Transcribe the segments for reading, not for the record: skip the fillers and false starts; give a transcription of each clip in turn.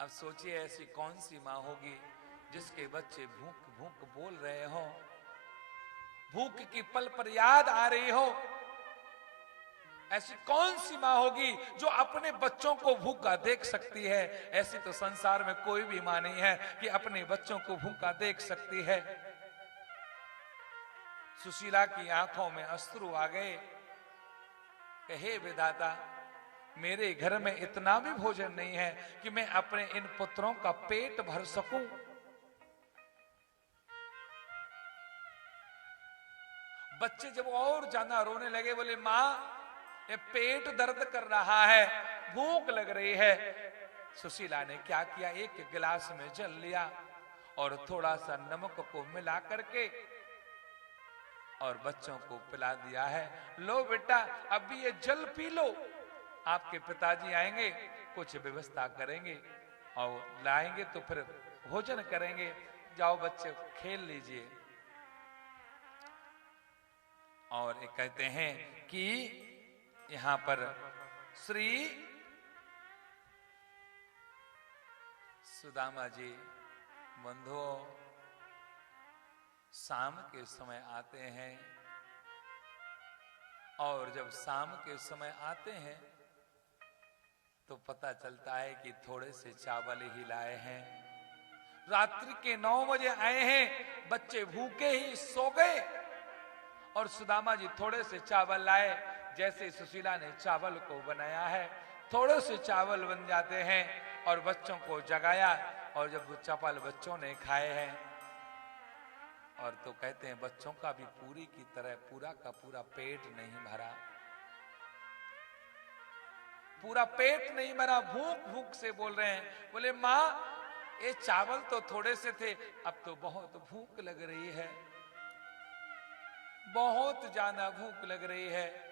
अब सोचिए ऐसी कौन सी मां होगी जिसके बच्चे भूख भूख बोल रहे हो, भूख की पल पर याद आ रही हो। ऐसी कौन सी मां होगी जो अपने बच्चों को भूखा देख सकती है? ऐसी तो संसार में कोई भी मां नहीं है कि अपने बच्चों को भूखा देख सकती है। सुशीला की आंखों में अश्रु आ गए। हे विधाता, मेरे घर में इतना भी भोजन नहीं है कि मैं अपने इन पुत्रों का पेट भर सकूं। बच्चे जब और ज्यादा रोने लगे, बोले मां ये पेट दर्द कर रहा है, भूख लग रही है। सुशीला ने क्या किया, एक गिलास में जल लिया और थोड़ा सा नमक को मिला करके और बच्चों को पिला दिया है। लो बेटा अभी ये जल पी लो, आपके पिताजी आएंगे कुछ व्यवस्था करेंगे और लाएंगे तो फिर भोजन करेंगे। जाओ बच्चे खेल लीजिए। और ये कहते हैं कि यहां पर श्री सुदामा जी बंधुओं शाम के समय आते हैं और जब शाम के समय आते हैं तो पता चलता है कि थोड़े से चावल ही लाए हैं। रात्रि के 9 बजे आए हैं, बच्चे भूखे ही सो गए और सुदामा जी थोड़े से चावल लाए। जैसे सुशीला ने चावल को बनाया है, थोड़े से चावल बन जाते हैं और बच्चों को जगाया और जब वो चावल बच्चों ने खाए हैं और तो कहते हैं बच्चों का भी पूरी की तरह पूरा का पूरा पेट नहीं भरा, पूरा पेट नहीं भरा, भूख भूख से बोल रहे हैं। बोले मां ये चावल तो थोड़े से थे, अब तो बहुत भूख लग रही है, बहुत ज्यादा भूख लग रही है।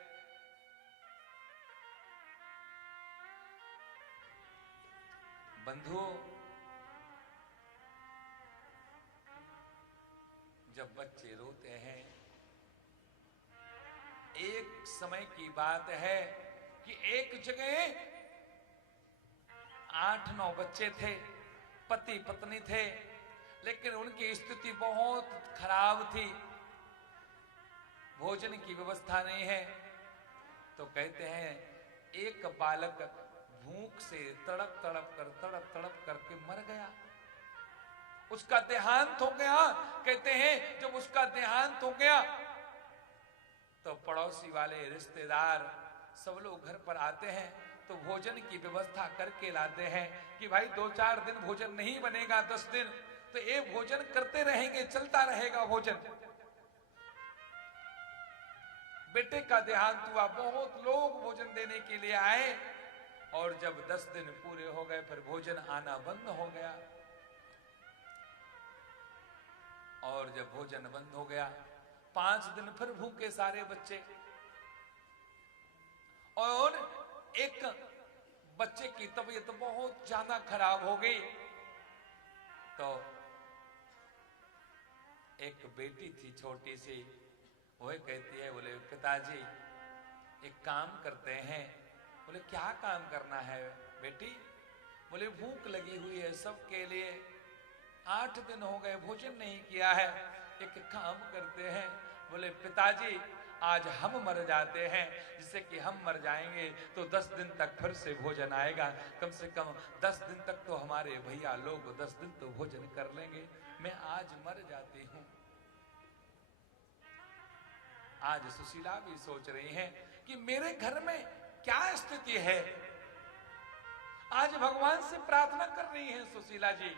बंधुओं जब बच्चे रोते हैं, एक समय की बात है कि एक जगह 8-9 बच्चे थे, पति पत्नी थे, लेकिन उनकी स्थिति बहुत खराब थी, भोजन की व्यवस्था नहीं है। तो कहते हैं एक बालक भूख से तड़प तड़प करके मर गया, उसका देहांत हो गया। कहते हैं जब उसका देहांत हो गया तो पड़ोसी वाले रिश्तेदार सब लोग घर पर आते हैं तो भोजन की व्यवस्था करके लाते हैं कि भाई 2-4 दिन भोजन नहीं बनेगा, 10 दिन तो ये भोजन करते रहेंगे, चलता रहेगा भोजन। बेटे का देहांत हुआ, बहुत लोग भोजन देने के लिए आए और जब 10 दिन पूरे हो गए फिर भोजन आना बंद हो गया। और जब भोजन बंद हो गया 5 दिन फिर भूखे सारे बच्चे। और एक बच्चे की तबीयत बहुत ज्यादा खराब हो गई तो एक बेटी थी छोटी सी, वह कहती है, बोले पिताजी एक काम करते हैं। बोले क्या काम करना है बेटी? बोले भूख लगी हुई है सबके लिए, 8 दिन हो गए भोजन नहीं किया है, एक काम करते हैं। बोले पिताजी आज हम मर जाते हैं, जिससे कि हम मर जाएंगे तो 10 दिन तक फिर से भोजन आएगा, कम से कम 10 दिन तक तो हमारे भैया लोग 10 दिन तो भोजन कर लेंगे। मैं आज मर जाती हूं। आज सुशीला भी सोच रही हैं कि मेरे घर में क्या स्थिति है। आज भगवान से प्रार्थना कर रही हैं सुशीला जी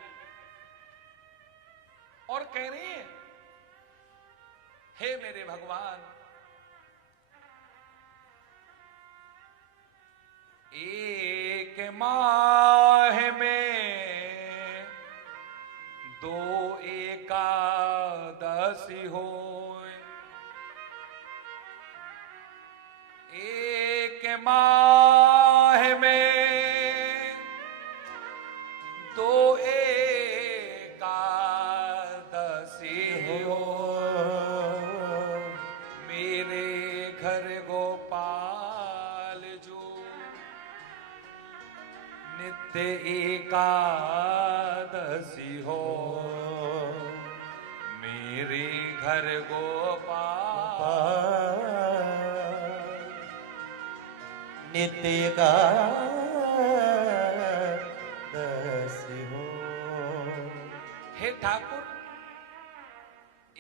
और कह रही है, हे मेरे भगवान, एक माह में 2 एकादशी होए, एक माह में 2 एकादशी हो, मेरे घर गोपाल जो नित्य एकादशी हो मेरे घर गोपाल। नित्य एकादशी हो। हे ठाकुर,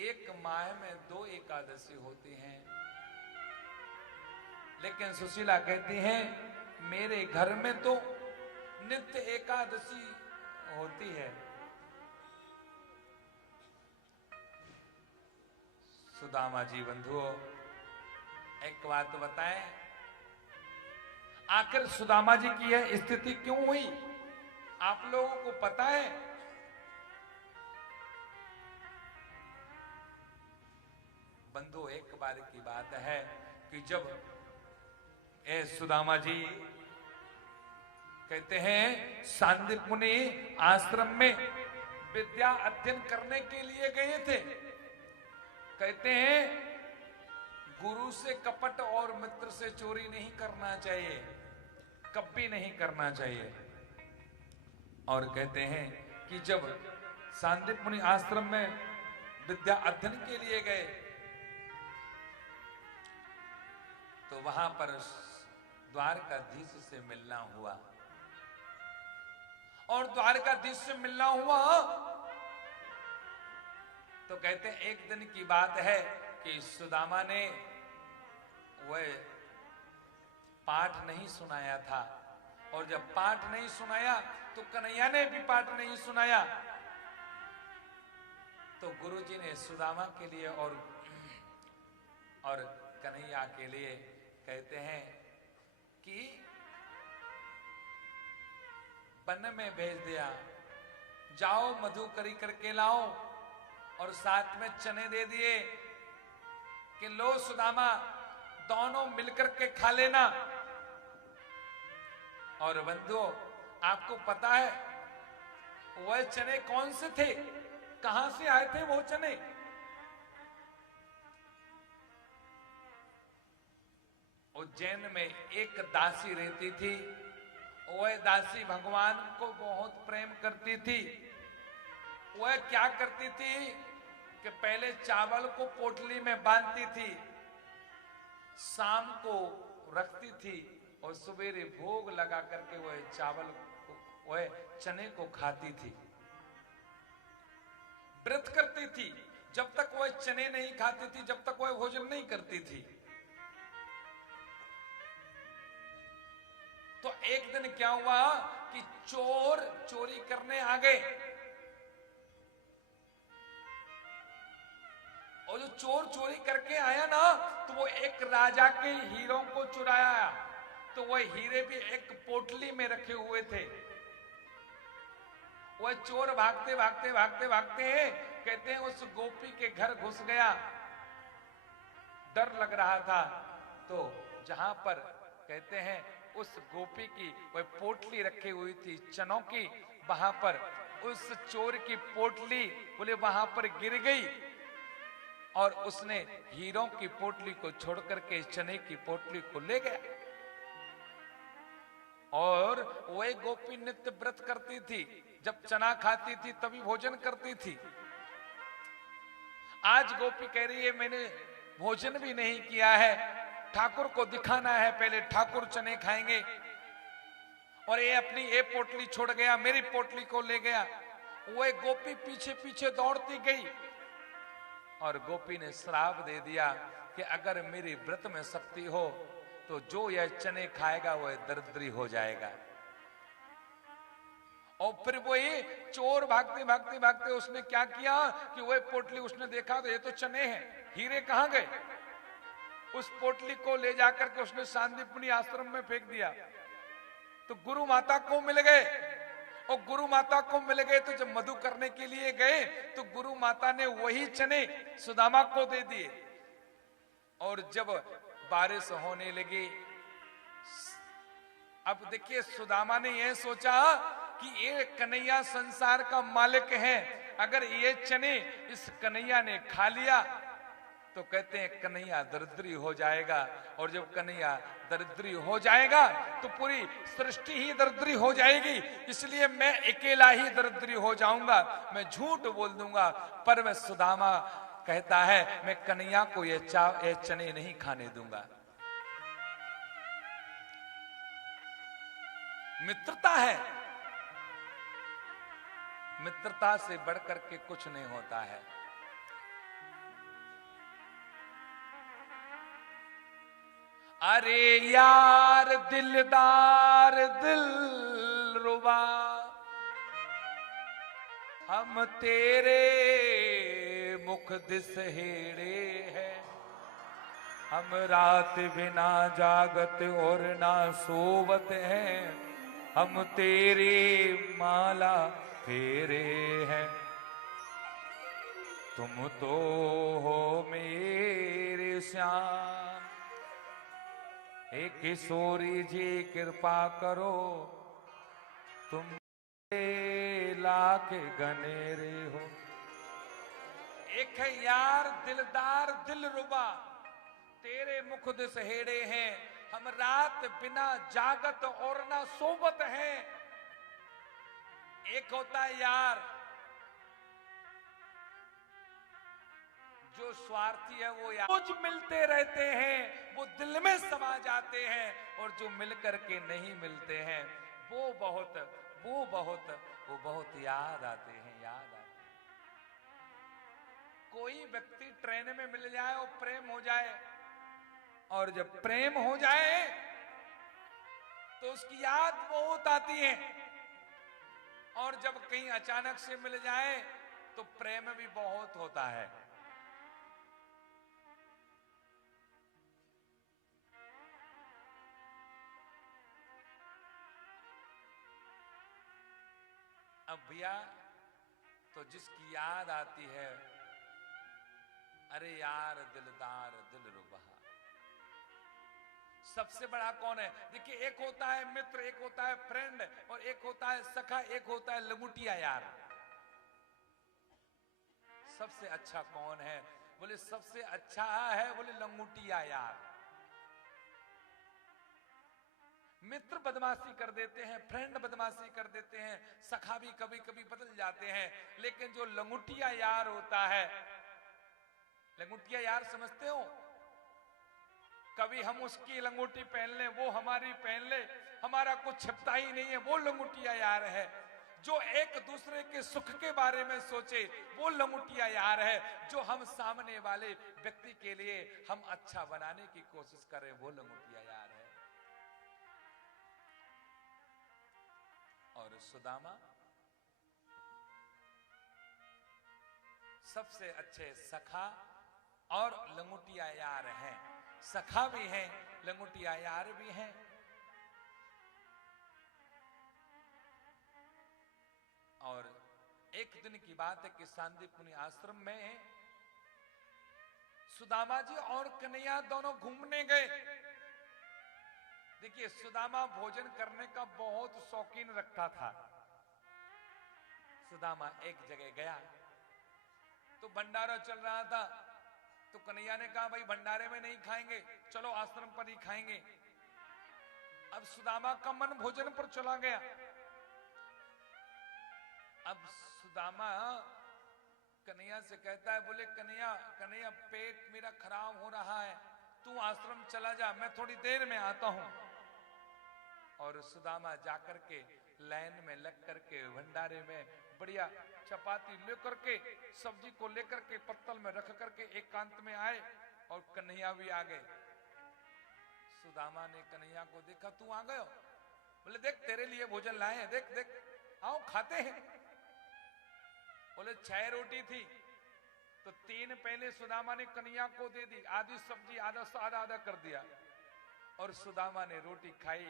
एक माह में 2 एकादशी होती हैं, लेकिन सुशीला कहती हैं मेरे घर में तो नित्य एकादशी होती है। सुदामा जी बंधुओं, एक बात बताएं, आखिर सुदामा जी की यह स्थिति क्यों हुई? आप लोगों को पता है? बंधु, एक बार की बात है कि जब सुदामा जी कहते हैं सांदीप मुनि आश्रम में विद्या अध्ययन करने के लिए गए थे, कहते हैं गुरु से कपट और मित्र से चोरी नहीं करना चाहिए, कभी नहीं करना चाहिए। और कहते हैं कि जब सांदीप मुनि आश्रम में विद्या अध्ययन के लिए गए तो वहां पर द्वारकाधीश से मिलना हुआ, और द्वारकाधीश से मिलना हुआ तो कहते हैं एक दिन की बात है कि सुदामा ने वह पाठ नहीं सुनाया था, और जब पाठ नहीं सुनाया तो कन्हैया ने भी पाठ नहीं सुनाया। तो गुरुजी ने सुदामा के लिए और कन्हैया के लिए कहते हैं कि वन में भेज दिया, जाओ मधु करी करके लाओ, और साथ में चने दे दिए कि लो सुदामा दोनों मिलकर के खा लेना। और बंधुओं, आपको पता है वह चने कौन से थे, कहां से आए थे वो चने? उज्जैन में एक दासी रहती थी, वह दासी भगवान को बहुत प्रेम करती थी। वह क्या करती थी कि पहले चावल को पोटली में बांधती थी, शाम को रखती थी, और सवेरे भोग लगा करके वह चावल को, वह चने को खाती थी, व्रत करती थी। जब तक वह चने नहीं खाती थी, जब तक वह भोजन नहीं करती थी। तो एक दिन क्या हुआ कि चोर चोरी करने आ गए, और जो चोर चोरी करके आया ना, तो वो एक राजा के हीरों को चुराया। तो वह हीरे भी एक पोटली में रखे हुए थे। वह चोर भागते भागते भागते भागते कहते हैं उस गोपी के घर घुस गया। डर लग रहा था, तो जहां पर कहते हैं उस गोपी की वह पोटली रखी हुई थी चनों की, वहां पर उस चोर की पोटली बोले वहां पर गिर गई, और उसने हीरों की पोटली को छोड़ करके चने की पोटली को ले गया। और वह गोपी नित्य व्रत करती थी, जब चना खाती थी तभी भोजन करती थी। आज गोपी कह रही है मैंने भोजन भी नहीं किया है, ठाकुर को दिखाना है, पहले ठाकुर चने खाएंगे। और ये अपनी ये पोटली छोड़ गया, मेरी पोटली को ले गया। वह गोपी पीछे पीछे दौड़ती गई, और गोपी ने श्राप दे दिया कि अगर मेरी व्रत में शक्ति हो तो जो यह चने खाएगा वह दरिद्री हो जाएगा। और फिर वही चोर भागते भागते भागते उसने क्या किया कि वह पोटली उसने देखा तो ये तो चने हैं, हीरे कहां गए? उस पोटली को ले जाकर के उसने सांदीप मुनि आश्रम में फेंक दिया। तो गुरु माता को मिल गए, और गुरु माता को मिल गए तो जब मधु करने के लिए गए तो गुरु माता ने वही चने सुदामा को दे दिए। और जब बारिश होने लगी, अब देखिए सुदामा ने यह सोचा कि ये कन्हैया संसार का मालिक है, अगर ये चने इस कन्हैया ने खा लिया तो कहते हैं कन्हैया दरिद्री हो जाएगा, और जब कन्हैया दरिद्री हो जाएगा तो पूरी सृष्टि ही दरिद्री हो जाएगी, इसलिए मैं अकेला ही दरिद्री हो जाऊंगा, मैं झूठ बोल दूंगा। पर मैं सुदामा कहता है मैं कन्हैया को ये चने नहीं खाने दूंगा। मित्रता है, मित्रता से बढ़कर के कुछ नहीं होता है। अरे यार दिलदार दिलरुबा, हम तेरे मुख दिसहेड़े हैं, हम रात बिना जागत और ना सोवत हैं, हम तेरे माला फेरे हैं, तुम तो हो मेरे श्याम। हे किशोरी जी कृपा करो, तुम लाख गनेरे हो। एक है यार दिलदार दिलरुबा, तेरे मुख दिसहेड़े हैं, हम रात बिना जागत और ना सोबत हैं। एक होता है यार जो स्वार्थी है, वो यार कुछ मिलते रहते हैं, वो दिल में समा जाते हैं, और जो मिलकर के नहीं मिलते हैं वो बहुत याद आते हैं, याद आते हैं। कोई व्यक्ति ट्रेन में मिल जाए और प्रेम हो जाए, और जब प्रेम हो जाए तो उसकी याद बहुत आती है, और जब कहीं अचानक से मिल जाए तो प्रेम भी बहुत होता है। अब भैया तो जिसकी याद आती है, अरे यार दिलदार दिलरुबा, सबसे बड़ा कौन है? देखिए, एक होता है मित्र, एक होता है फ्रेंड, और एक होता है सखा, एक होता है लंगुटिया यार। सबसे अच्छा कौन है? बोले सबसे अच्छा है, बोले लंगुटिया यार। मित्र बदमाशी कर देते हैं, फ्रेंड बदमाशी कर देते हैं, सखा भी कभी कभी बदल जाते हैं, लेकिन जो लंगुटिया यार होता है, लंगुटिया यार समझते हो? कभी हम उसकी लंगोटी पहन ले, वो हमारी पहन ले, हमारा कुछ छिपता ही नहीं है, वो लंगोटिया यार है। जो एक दूसरे के सुख के बारे में सोचे, वो लंगोटिया यार है। जो हम सामने वाले व्यक्ति के लिए हम अच्छा बनाने की कोशिश करें, वो लंगोटिया यार है। और सुदामा सबसे अच्छे सखा और लंगोटिया यार हैं। सखा भी हैं, लंगोटिया यार भी हैं। और एक दिन की बात है कि सांदीपनि आश्रम में सुदामा जी और कन्हैया दोनों घूमने गए। देखिए, सुदामा भोजन करने का बहुत शौकीन रखता था। सुदामा एक जगह गया तो भंडारा चल रहा था, तो कन्हैया ने कहा भाई भंडारे में नहीं खाएंगे, चलो आश्रम पर ही खाएंगे। अब सुदामा का मन भोजन पर चला गया। अब सुदामा कन्हैया से कहता है, बोले कन्हैया कन्हैया पेट मेरा खराब हो रहा है, तू आश्रम चला जा, मैं थोड़ी देर में आता हूं। और सुदामा जाकर के लाइन में लग करके भंडारे में बढ़िया चपाती लेकर के, सब्जी को लेकर के पत्तल में रख करके एकांत में आए, और कन्हैया भी आ गए। सुदामा ने कन्हैया को देखा, तू आ गए हो? बोले देख तेरे लिए भोजन लाए हैं, देख देख आओ खाते हैं। बोले 6 रोटी थी तो 3 पहले सुदामा ने कन्हैया को दे दी, आधी सब्जी आधा आधा आधा कर दिया। और सुदामा ने रोटी खाई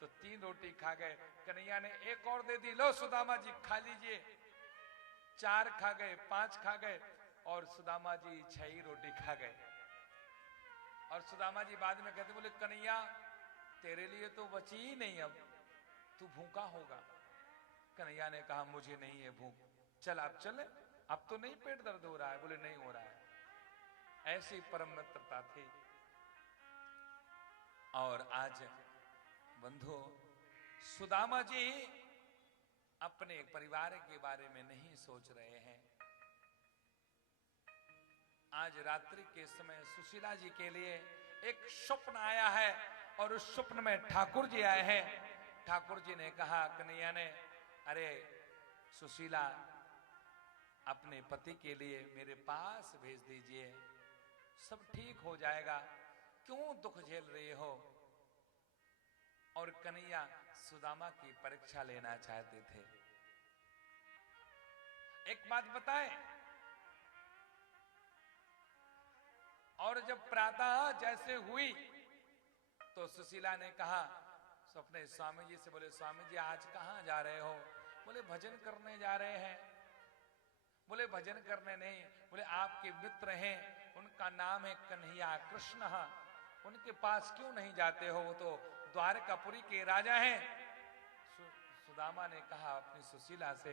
तो 3 रोटी खा गए। कन्हैया ने एक और दे दी, लो सुदामा जी खा लीजिए। 4 खा गए, 5 खा गए, और सुदामा जी 6 ही रोटी खा गए। और सुदामा जी बाद में कहते, बोले कन्हैया तेरे लिए तो बची ही नहीं, अब तू भूखा होगा। कन्हैया ने कहा मुझे नहीं है भूख, चल आप चले, अब तो नहीं पेट दर्द हो रहा है? बोले नहीं हो रहा है। ऐसी परम मित्रता थी। और आज बंधु सुदामा जी अपने परिवार के बारे में नहीं सोच रहे हैं। आज रात्रि के समय सुशीला जी के लिए एक स्वप्न आया है और उस स्वप्न में ठाकुर जी आए हैं। ठाकुर जी ने कहा, कन्हैया ने, अरे सुशीला अपने पति के लिए मेरे पास भेज दीजिए, सब ठीक हो जाएगा, क्यों दुख झेल रही हो। और कन्हैया सुदामा की परीक्षा लेना चाहते थे। एक बात बताएं, और जब प्रातः जैसे हुई तो सुशीला ने कहा अपने स्वामी जी से, बोले स्वामी जी आज कहां जा रहे हो। बोले भजन करने जा रहे हैं। बोले भजन करने नहीं, बोले आपके मित्र हैं, उनका नाम है कन्हैया कृष्ण, उनके पास क्यों नहीं जाते हो, वो तो द्वारकापुरी के राजा हैं। सुदामा ने कहा अपनी सुशीला से,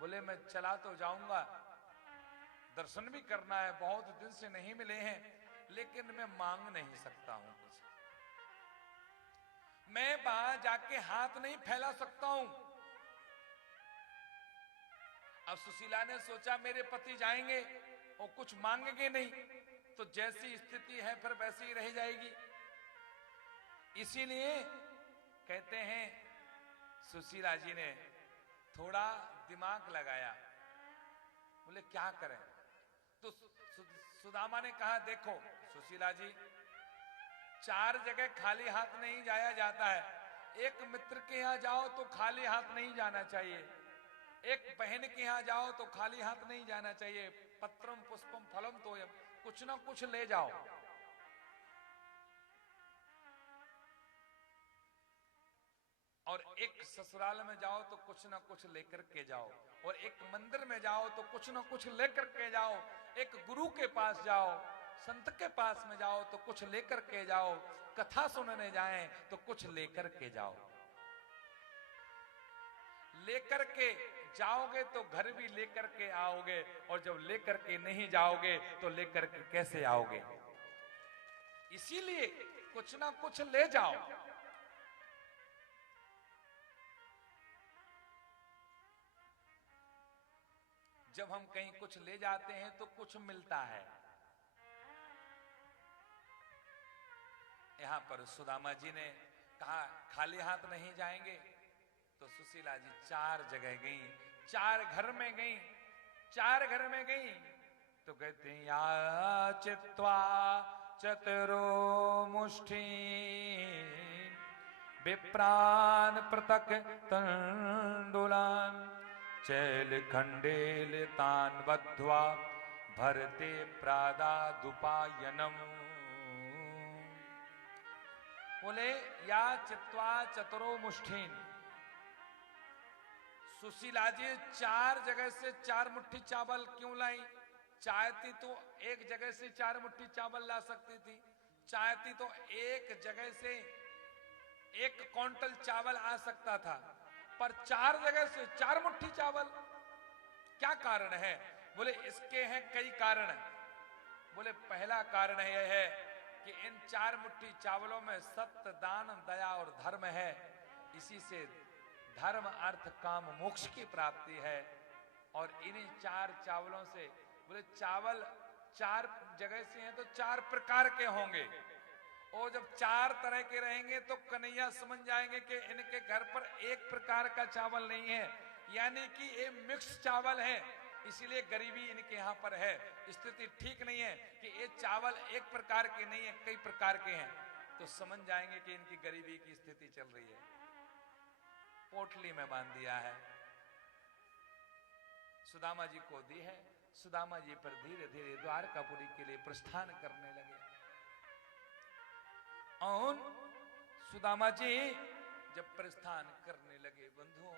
बोले मैं चला तो जाऊंगा, दर्शन भी करना है, बहुत दिन से नहीं मिले हैं, लेकिन मैं मांग नहीं सकता हूं कुछ, मैं वहां जाके हाथ नहीं फैला सकता हूं। अब सुशीला ने सोचा मेरे पति जाएंगे और कुछ मांगेंगे नहीं, तो जैसी स्थिति है फिर वैसी ही रह जाएगी। इसीलिए कहते हैं सुशीला जी ने थोड़ा दिमाग लगाया, बोले क्या करें। तो सुदामा ने कहा, देखो सुशीला जी, 4 जगह खाली हाथ नहीं जाया जाता है। एक मित्र के यहां जाओ तो खाली हाथ नहीं जाना चाहिए, एक बहन के यहां जाओ तो खाली हाथ नहीं जाना चाहिए। पत्रम पुष्पम फलम तो कुछ ना कुछ ले जाओ। और एक ससुराल में जाओ तो कुछ ना कुछ लेकर के जाओ, और एक मंदिर में जाओ तो कुछ ना कुछ लेकर के जाओ, एक गुरु के पास जाओ, संत के पास में जाओ तो कुछ लेकर के जाओ, कथा सुनने जाएं तो कुछ लेकर के जाओ। लेकर के जाओगे तो घर भी लेकर के आओगे, और जब लेकर के नहीं जाओगे तो लेकर के कैसे आओगे। इसीलिए कुछ ना कुछ ले जाओ। जब हम कहीं कुछ ले जाते हैं तो कुछ मिलता है। यहां पर सुदामा जी ने कहा खाली हाथ नहीं जाएंगे, तो सुशीला जी 4 जगह गई, 4 घर में गई, 4 घर में गई तो कहते हैं या चित्वा चतुरो मुष्ठी विप्रान पृथक तंडुलान चैल खंडेल तान बद्ध्वा भरते प्रादादुपायनम। बोले या चित्वा चतुरो मुष्ठीन, सुशीला जी 4 जगह से 4 मुट्ठी चावल क्यों लाई। चाहती तो एक जगह से 4 मुट्ठी चावल ला सकती थी, चाहती तो एक जगह से 1 क्विंटल चावल आ सकता था, पर 4 जगह से 4 मुट्ठी चावल, क्या कारण है। बोले इसके हैं कई कारण। बोले पहला कारण यह है कि इन 4 मुट्ठी चावलों में सत्य, दान, दया और धर्म है। इसी से धर्म, अर्थ, काम, मोक्ष की प्राप्ति है। और इन्हीं 4 चावलों से, बोले चावल 4 जगह से हैं तो 4 प्रकार के होंगे, और जब 4 तरह के रहेंगे तो कन्हैया समझ जाएंगे कि इनके घर पर एक प्रकार का चावल नहीं है, यानी कि ये मिक्स चावल है, इसीलिए गरीबी इनके यहाँ पर है। स्थिति ठीक नहीं है कि ये चावल एक प्रकार के नहीं है, कई प्रकार के हैं, तो समझ जाएंगे कि इनकी गरीबी की स्थिति चल रही है। पोटली में बांध दिया है, सुदामा जी को दी है। सुदामा जी पर धीरे धीरे द्वारकापुरी के लिए प्रस्थान करने लगे। और सुदामा जी जब प्रस्थान करने लगे, बंधुओं,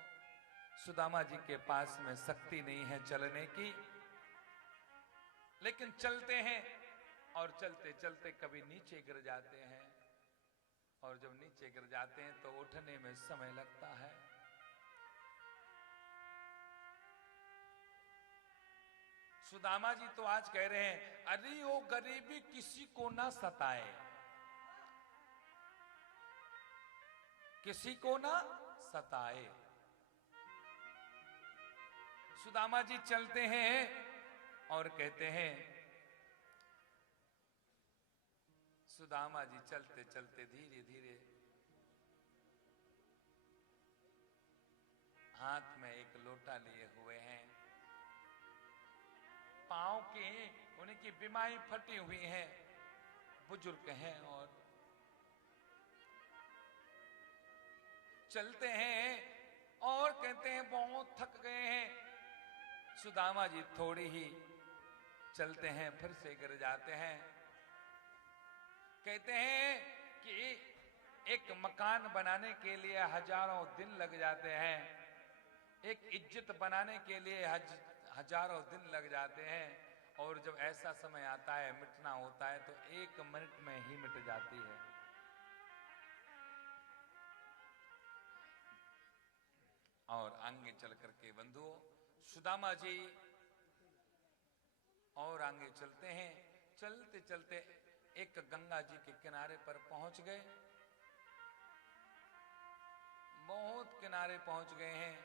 सुदामा जी के पास में शक्ति नहीं है चलने की, लेकिन चलते हैं, और चलते चलते कभी नीचे गिर जाते हैं, और जब नीचे गिर जाते हैं तो उठने में समय लगता है। सुदामा जी तो आज कह रहे हैं, अरे वो गरीबी किसी को ना सताए, किसी को ना सताए। सुदामा जी चलते हैं और कहते हैं, सुदामा जी चलते चलते धीरे धीरे हाथ में एक लोटा लिए हुए हैं, पांव की उनकी बीमारी फटी हुई है, बुजुर्ग हैं और चलते हैं और कहते हैं बहुत थक गए हैं। सुदामा जी थोड़ी ही चलते हैं फिर से गिर जाते हैं। कहते हैं कि एक मकान बनाने के लिए हजारों दिन लग जाते हैं, एक इज्जत बनाने के लिए हजारों दिन लग जाते हैं, और जब ऐसा समय आता है मिटना होता है तो 1 मिनट में ही मिट जाती है। और आगे चल करके बंधुओं सुदामा जी और आगे चलते हैं। चलते चलते एक गंगा जी के किनारे पर पहुंच गए, बहुत किनारे पहुंच गए हैं।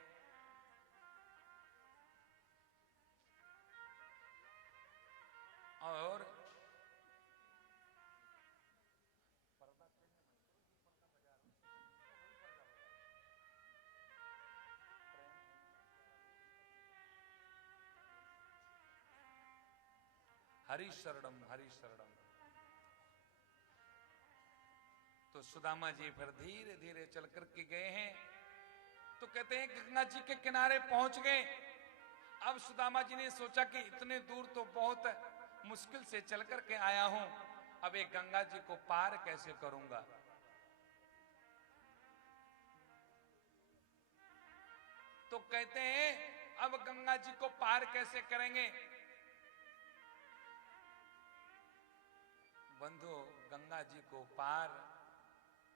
और हरि शरणम हरि शरणम। तो सुदामा जी फिर धीरे धीरे चल करके गए हैं। तो कहते हैं गंगा जी के किनारे पहुंच गए। अब सुदामा जी ने सोचा कि इतने दूर तो बहुत मुश्किल से चल करके आया हूं, अब एक गंगा जी को पार कैसे करूंगा। तो कहते हैं अब गंगा जी को पार कैसे करेंगे। बंधु गंगा जी को पार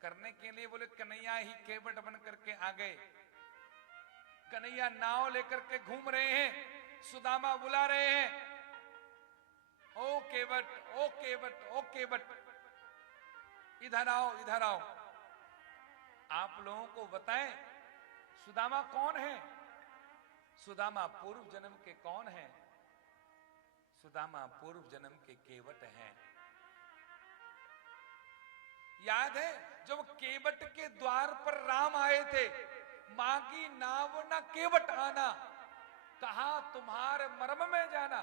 करने के लिए बोले कन्हैया ही केवट बन करके आ गए। कन्हैया नाव लेकर के घूम रहे हैं, सुदामा बुला रहे हैं, ओ केवट ओ केवट ओ केवट, इधर आओ इधर आओ। आप लोगों को बताएं सुदामा कौन है। सुदामा पूर्व जन्म के कौन है। सुदामा पूर्व जन्म के केवट हैं। याद है जब केवट के द्वार पर राम आए थे, मांगी नाव न केवट आना, कहा तुम्हारे मर्म में जाना।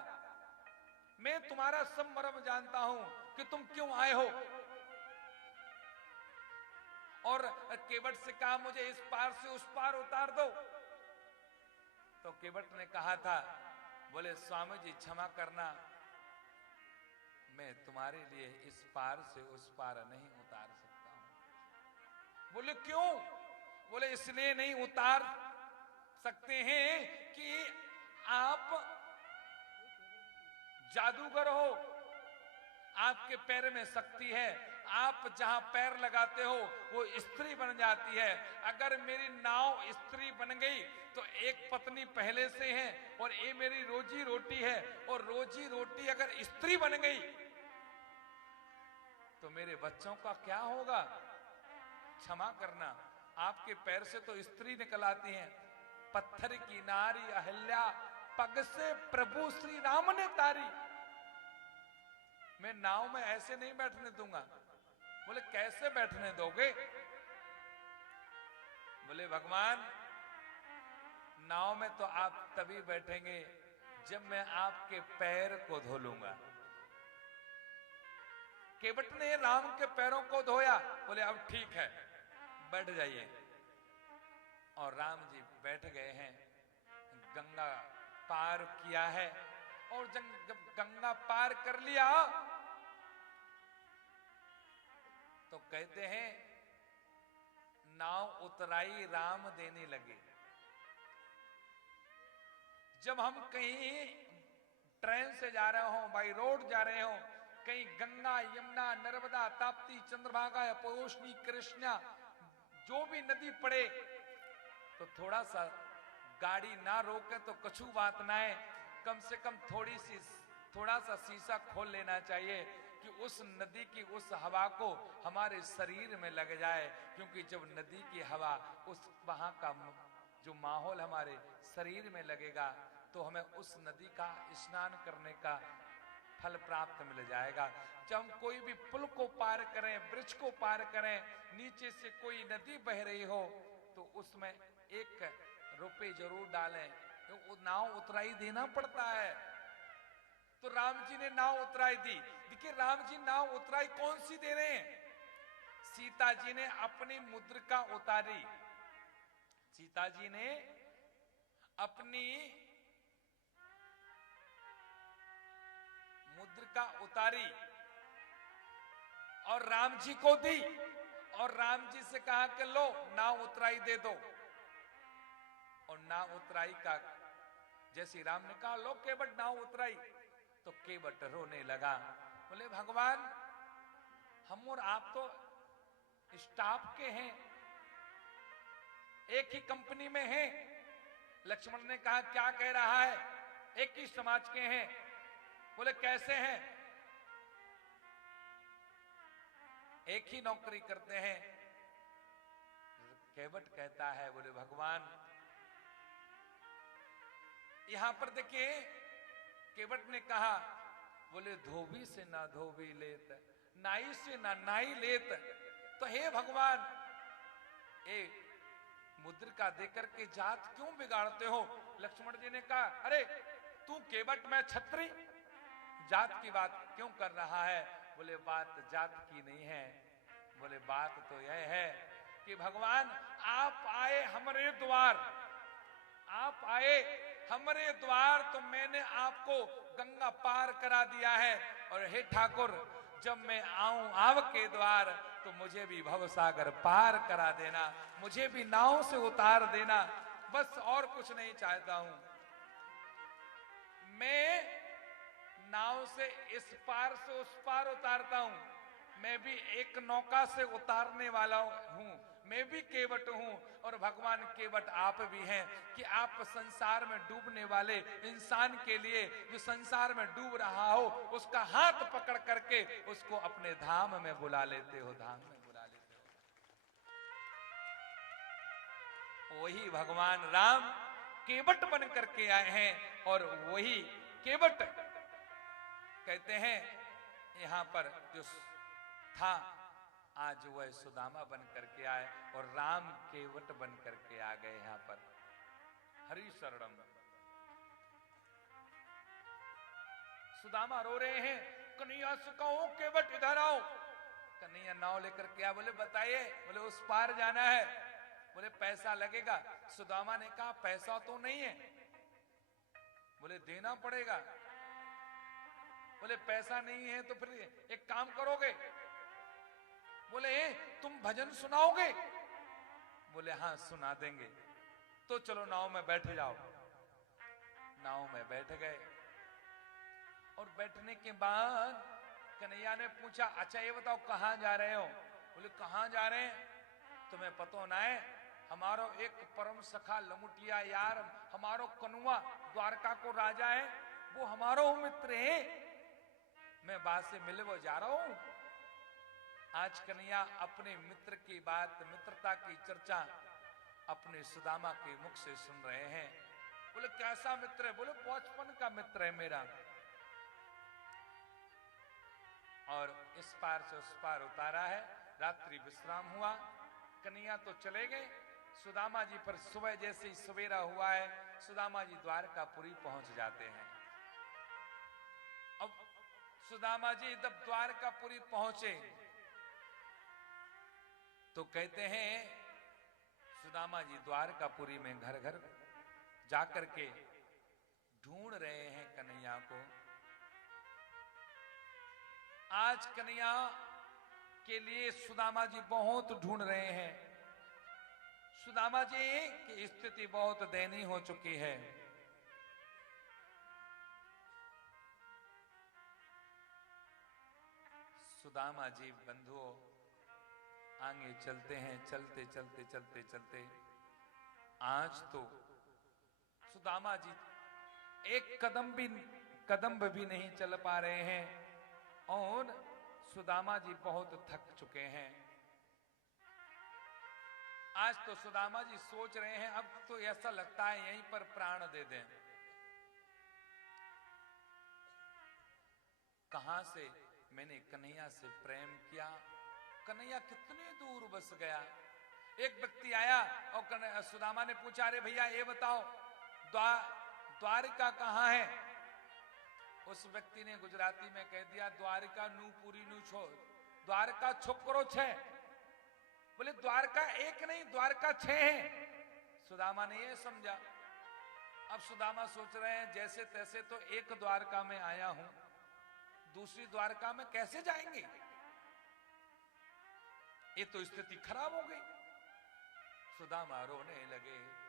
मैं तुम्हारा सब मर्म जानता हूं कि तुम क्यों आए हो। और केवट से कहा मुझे इस पार से उस पार उतार दो। तो केवट ने कहा था, बोले स्वामी जी क्षमा करना, मैं तुम्हारे लिए इस पार से उस पार नहीं उतार सकता हूं। बोले क्यों। बोले इसलिए नहीं उतार सकते हैं कि आप जादूगर हो, आपके पैर में शक्ति है, आप जहां पैर लगाते हो वो स्त्री बन जाती है। अगर मेरी नाव स्त्री बन गई तो एक पत्नी पहले से है और ये मेरी रोजी रोटी है, और रोजी रोटी अगर स्त्री बन गई तो मेरे बच्चों का क्या होगा। क्षमा करना, आपके पैर से तो स्त्री निकल आती हैं। पत्थर की नारी अहिल्या पग से प्रभु श्री राम ने तारी। मैं नाव में ऐसे नहीं बैठने दूंगा। बोले कैसे बैठने दोगे। बोले भगवान नाव में तो आप तभी बैठेंगे जब मैं आपके पैर को धो लूंगा। केवट ने राम के पैरों को धोया। बोले अब ठीक है बैठ जाइए। और राम जी बैठ गए हैं, गंगा पार किया है। और जब गंगा पार कर लिया तो कहते हैं नाव उतराई राम देने लगे। जब हम कहीं ट्रेन से जा रहे हो, बाई रोड जा रहे हो, कहीं गंगा यमुना नर्मदा ताप्ती चंद्रभागा या पोषणी कृष्णा जो भी नदी पड़े तो थोड़ा सा गाड़ी ना रोके तो कछु बात ना है, कम से कम थोड़ा सा शीशा खोल लेना चाहिए कि उस नदी की उस हवा को हमारे शरीर में लग जाए, क्योंकि जब नदी की हवा उस वहां का जो माहौल हमारे शरीर में लगेगा तो हमें उस नदी का स्नान करने का फल प्राप्त मिल जाएगा। जब हम कोई भी पुल को पार करें, ब्रिज को पार करें, नीचे से कोई नदी बह रही हो तो उसमें 1 रुपए जरूर डालें, तो नाव उतराई देना पड़ता है। तो राम जी ने नाव उतराई दी। देखिए राम जी नाव उतराई कौन सी दे रहे हैं? सीता जी ने अपनी मुद्रिका उतारी, सीता जी ने अपनी मुद्रिका उतारी और राम जी को दी, और राम जी से कहा कि लो नाव उतराई दे दो। और नाव उतराई का जैसे राम ने कहा लो केवट नाव उतराई, तो केवट रोने लगा। बोले भगवान हम और आप तो स्टाफ के हैं, एक ही कंपनी में हैं। लक्ष्मण ने कहा क्या कह रहा है? एक ही समाज के हैं। बोले कैसे हैं? एक ही नौकरी करते हैं। केवट कहता है बोले भगवान यहां पर देखिए केवट ने कहा बोले धोबी से ना धोबी लेत, नाई से ना नाई लेत, तो हे भगवान ए मुद्रिका देकर के जात क्यों बिगाड़ते हो? लक्ष्मण जी ने कहा अरे तू केवट मैं छत्री, जात की बात क्यों कर रहा है? बोले बात जात की नहीं है, बोले बात तो यह है कि भगवान आप आए हमारे द्वार, आप आए हमारे द्वार तो मैंने आपको गंगा पार करा दिया है, और हे ठाकुर जब मैं आऊं आपके द्वार तो मुझे भी भवसागर पार करा देना, मुझे भी नाव से उतार देना, बस और कुछ नहीं चाहता हूं। मैं नाव से इस पार से उस पार उतारता हूं, मैं भी एक नौका से उतारने वाला हूं, मैं भी केवट हूं, और भगवान केवट आप भी हैं कि आप संसार में डूबने वाले इंसान के लिए जो संसार में डूब रहा हो उसका हाथ पकड़ करके उसको अपने धाम में बुला लेते हो, धाम में बुला लेते हो। वही भगवान राम केवट बन करके आए हैं, और वही केवट कहते हैं यहां पर जो था आज वह सुदामा बन करके आए, और राम केवट बन करके आ गए यहां पर। हरि शरणम। सुदामा रो रहे हैं, कन्हैया से कहो केवट इधर आओ। कन्हैया नाव लेकर के आ, बोले बताइए, बोले उस पार जाना है, बोले पैसा लगेगा। सुदामा ने कहा पैसा तो नहीं है, बोले देना पड़ेगा। बोले पैसा नहीं है तो फिर एक काम करोगे? बोले तुम भजन सुनाओगे? बोले हाँ सुना देंगे। तो चलो नाव में बैठ जाओ। नाव में बैठ गए, और बैठने के बाद कन्हैया ने पूछा अच्छा ये बताओ कहां जा रहे हो? बोले कहां जा रहे हैं तुम्हें पता ना है? हमारो एक परम सखा लमुटिया यार, हमारो कनुआ द्वारका को राजा है, वो हमारो मित्र है, मैं बात से मिले वो जा रहा हूं। आज कन्हैया अपने मित्र की बात, मित्रता की चर्चा अपने सुदामा के मुख से सुन रहे हैं। बोले कैसा मित्र है? बोले बचपन का मित्र है मेरा। और इस पार से उस पार उतारा है, रात्रि विश्राम हुआ, कन्हैया तो चले गए। सुदामा जी पर सुबह जैसे ही सवेरा हुआ है, सुदामा जी द्वारकापुरी पहुंच जाते हैं। अब सुदामा जी जब द्वारकापुरी पहुंचे तो कहते हैं सुदामा जी द्वारकापुरी में घर घर जाकर के ढूंढ रहे हैं कन्हैया को। आज कन्हैया के लिए सुदामा जी बहुत ढूंढ रहे हैं। सुदामा जी की स्थिति बहुत दयनीय हो चुकी है। सुदामा जी बंधुओं आगे चलते हैं, चलते चलते चलते चलते आज तो सुदामा जी एक कदम भी नहीं चल पा रहे हैं, और सुदामा जी बहुत थक चुके हैं। आज तो सुदामा जी सोच रहे हैं अब तो ऐसा लगता है यहीं पर प्राण दे दें। कहां से मैंने कन्हैया से प्रेम किया, कन्हैया कितने दूर बस गया। एक व्यक्ति आया और सुदामा ने पूछा, अरे भैया ये बताओ द्वारिका कहां है? उस व्यक्ति ने गुजराती में कह दिया, द्वारिका नू पूरी नू छो, द्वारका छोकरो छे। बोले द्वारका एक नहीं, द्वारका 6 है। सुदामा ने ये समझा। अब सुदामा सोच रहे हैं जैसे तैसे तो एक द्वारका में आया हूं, दूसरी द्वारका में कैसे जाएंगे? ये तो स्थिति खराब हो गई। सुदामा रोने लगे।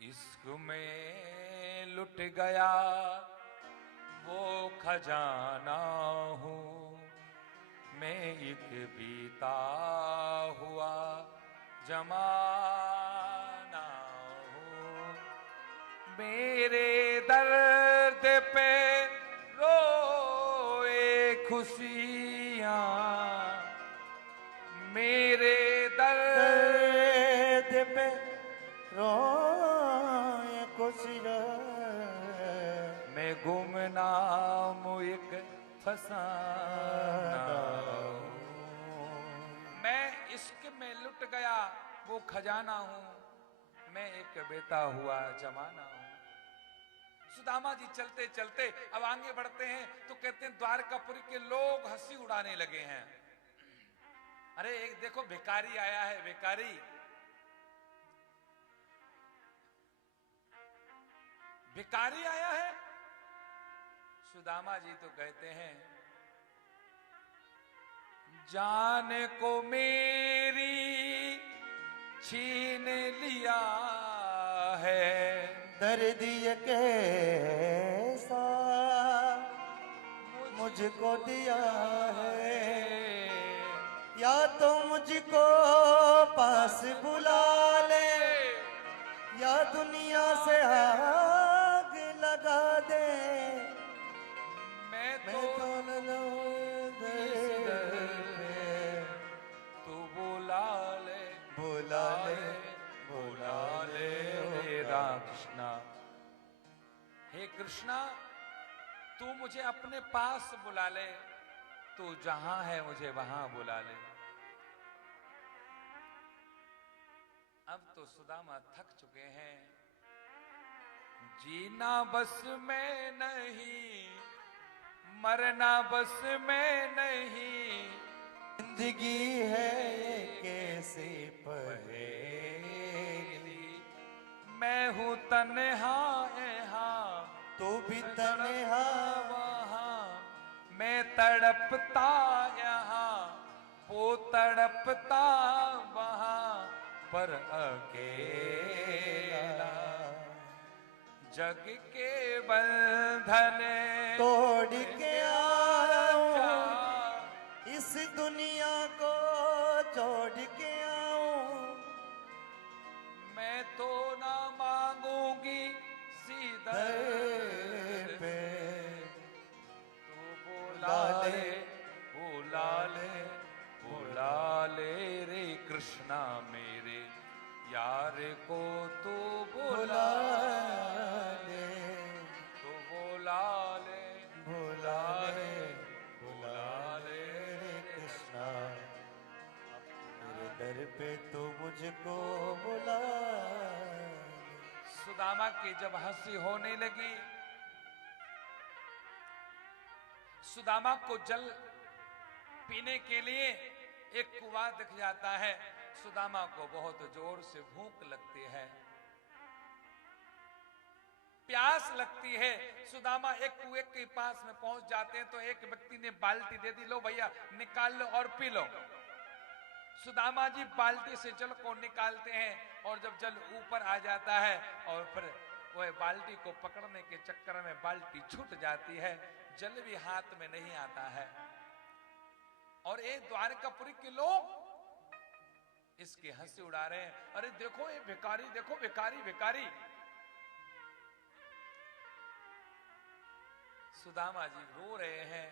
इश्क में लुट गया वो खजाना हूं, मैं एक बीता हुआ जमाना हूं। मेरे दर्द पे रोए खुशियां, मेरे दर्द पे रोए खुशियां, मैं गुमनाम एक फसाना। मैं इश्क में लुट गया वो खजाना हूं, मैं एक बेता हुआ जमाना हूं। सुदामा जी चलते चलते अब आगे बढ़ते हैं तो कहते हैं द्वारकापुरी के लोग हंसी उड़ाने लगे हैं। अरे एक देखो भिखारी आया है, भिखारी। भिखारी आया है। सुदामा जी तो कहते हैं, जान को मेरी छीन लिया है, दर्द ये कैसा मुझको दिया है। या तो मुझको पास बुला ले, या दुनिया से आग लगा दे। मैं तो तू बुला ले, बुला ले, बुला ले रे राम कृष्णा। हे कृष्णा, तू मुझे अपने पास बुला ले, तू जहां है मुझे वहां बुला ले। अब तो सुदामा थक चुके हैं। जीना बस में नहीं, मरना बस में नहीं, जिंदगी है ये कैसी पहेली। मैं हूँ तन्हा यहाँ, तू भी तन्हा वहाँ, मैं तड़पता यहाँ, वो तड़पता वहाँ, पर अकेला। जग के बंधन तोड़ के आऊं, इस दुनिया को छोड़ के आऊं। मैं तो ना मांगूंगी सीधा पे तू बुला ले, बुला ले, बुला ले रे कृष्णा मेरे यार को तू बुला ले, तू बुला ले, बुला ले, बुला ले रे कृष्णा। मेरे दर पे तू मुझको बुला। सुदामा की जब हंसी होने लगी, सुदामा को जल पीने के लिए एक कुआं दिख जाता है। सुदामा को बहुत जोर से भूख लगती है, प्यास लगती है। सुदामा एक कुएं के पास में पहुंच जाते हैं तो एक व्यक्ति ने बाल्टी दे दी, लो भैया निकाल लो और पी लो। सुदामा जी बाल्टी से जल को निकालते हैं और जब जल ऊपर आ जाता है और फिर वह बाल्टी को पकड़ने के चक्कर में बाल्टी छूट जाती है, जल भी हाथ में नहीं आता है। और ये द्वारकापुरी के लोग इसकी हंसी उड़ा रहे हैं। अरे देखो ये भिखारी, देखो भिखारी भिखारी। सुदामा जी रो रहे हैं,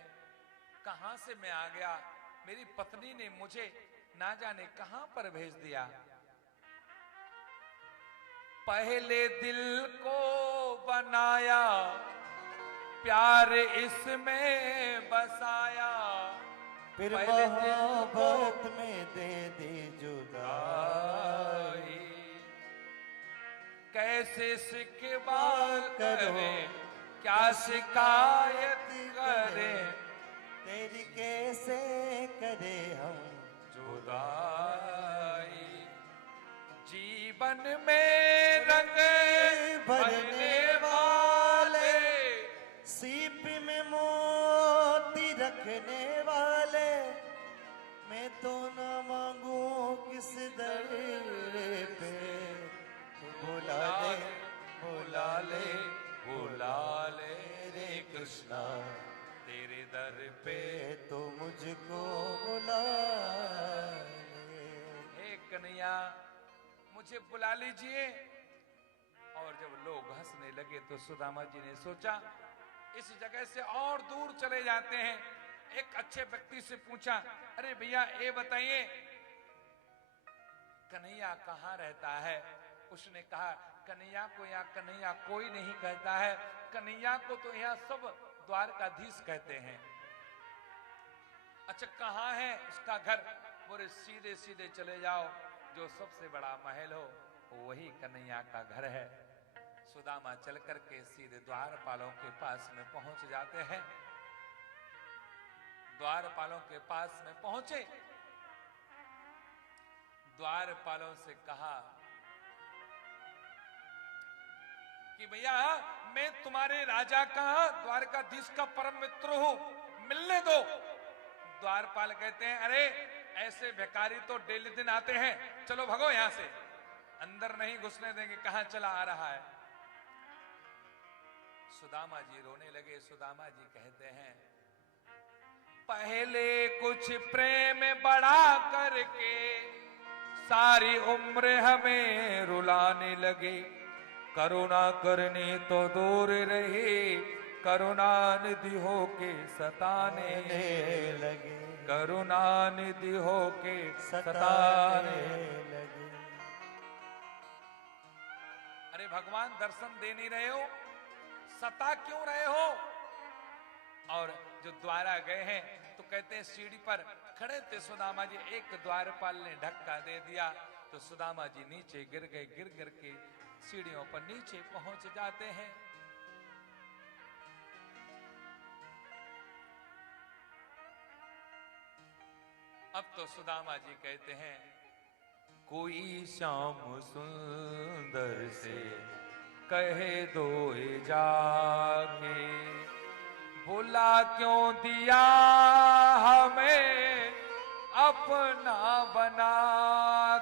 कहां से मैं आ गया, मेरी पत्नी ने मुझे ना जाने कहां पर भेज दिया। पहले दिल को बनाया, प्यार इसमें बसाया, फिर पहले दिल को मोहब्बत में दे दी जुदाई। कैसे शिकवा करें, क्या शिकायत करें, तेरी कैसे करे हम जुदाई। जीवन में रंग भरने वाले, सीप में मोती रखने वाले, मैं तो न मांगू किस दर पे, बुला ले बुला ले बुला ले रे कृष्णा, तेरे दर पे पे तो मुझको बुला ले। हे कन्हैया मुझे बुला लीजिए। और जब लोग हंसने लगे तो सुदामा जी ने सोचा इस जगह से और दूर चले जाते हैं। एक अच्छे व्यक्ति से पूछा, अरे भैया ये बताइए कन्हैया कहाँ रहता है। उसने कहा, कन्हैया को यहाँ कन्हैया कोई नहीं कहता है, कन्हैया को तो यहाँ सब द्वारकाधीश कहते हैं। अच्छा कहाँ है उसका घर? बोले सीधे सीधे चले जाओ, जो सबसे बड़ा महल हो वही कन्हैया का घर है। सुदामा चल करके सीधे द्वारपालों के पास में पहुंच जाते हैं। द्वारपालों के पास में पहुंचे, द्वारपालों से कहा कि भैया मैं तुम्हारे राजा का, द्वारकाधीश का परम मित्र हूं, मिलने दो। द्वारपाल कहते हैं, अरे ऐसे भिखारी तो डेली दिन आते हैं, चलो भगो यहां से, अंदर नहीं घुसने देंगे, कहां चला आ रहा है। सुदामा जी रोने लगे। सुदामा जी कहते हैं, पहले कुछ प्रेम बड़ा करके सारी उम्र हमें रुलाने लगे, करुणा करनी तो दूर रही, करुणा निधि होके सताने लगे, करुणा निधि होके सताने लगे। अरे भगवान दर्शन दे नहीं रहे हो, सता क्यों रहे हो? और जो द्वारा गए हैं तो कहते हैं सीढ़ी पर खड़े थे सुदामा जी, एक द्वारपाल ने धक्का दे दिया तो सुदामा जी नीचे गिर गए। गिर गिर के सीढ़ियों पर नीचे पहुंच जाते हैं। अब तो सुदामा जी कहते हैं, कोई शाम सुंदर से कहे दो जाके, भुला क्यों दिया हमें अपना बना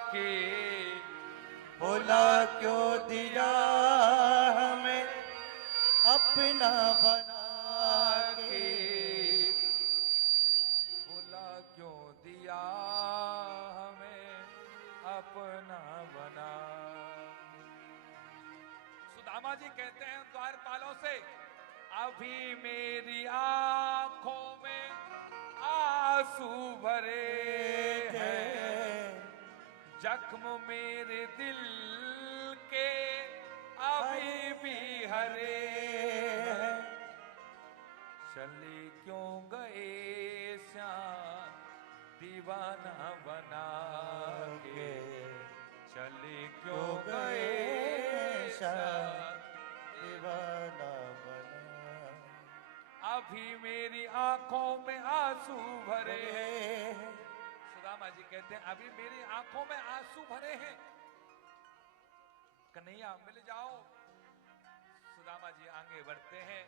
के, भुला क्यों दिया हमें अपना बना के, भुला क्यों दिया हमें अपना बना। सुदामा जी कहते हैं द्वारपालों से, अभी मेरी आंखों में आंसू भरे हैं, जख्म मेरे दिल के अभी भी हरे हैं, चले क्यों गए श्याम दीवाना बना के, चले क्यों गए श्याम दीवाना बना। अभी मेरी आंखों में आंसू भरे हैं। सुदामा जी कहते हैं, अभी मेरी आंखों में आंसू भरे हैं, कन्हैया मिल जाओ। सुदामा जी आगे बढ़ते हैं।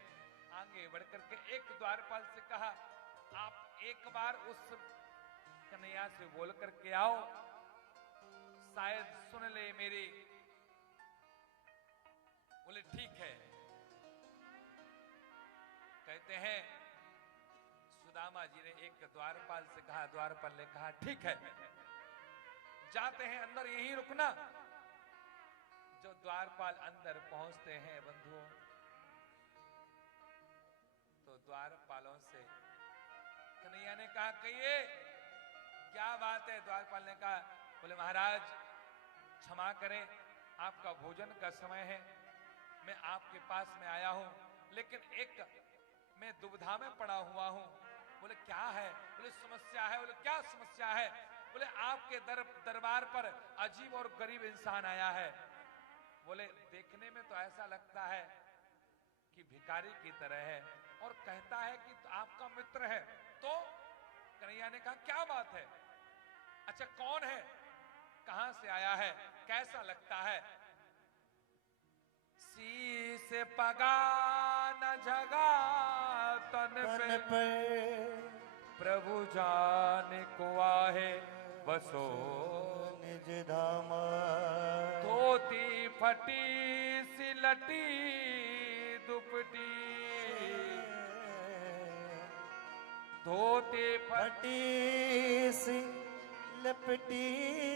आगे बढ़ करके एक द्वारपाल से कहा, आप एक बार उस कन्हैया से बोल करके आओ, शायद सुन ले मेरी। बोले ठीक है। कहते हैं सुदामा जी ने एक द्वारपाल से कहा, द्वारपाल ने कहा ठीक है, जाते हैं अंदर, यहीं रुकना। जो द्वारपाल अंदर पहुंचते हैं बंधुओं, तो द्वारपालों से कन्हैया ने कहा कहिए क्या बात है। द्वारपाल ने कहा, बोले महाराज क्षमा करें, आपका भोजन का समय है, मैं आपके पास में आया हूं, लेकिन एक मैं दुविधा में पड़ा हुआ हूं। बोले क्या है? बोले समस्या है। बोले क्या समस्या है? बोले आपके दरबार पर अजीब और गरीब इंसान आया है। बोले देखने में तो ऐसा लगता है कि भिखारी की तरह है और कहता है कि आपका मित्र है। तो कन्हैया ने कहा क्या बात है? अच्छा कौन है, कहां से आया है, कैसा लगता है? शीस पगा न जगा तन पे, प्रभु जान को आहे बसो निज धामा। धोती फटी सी लटी दुपटी, धोती फटी सी लपटी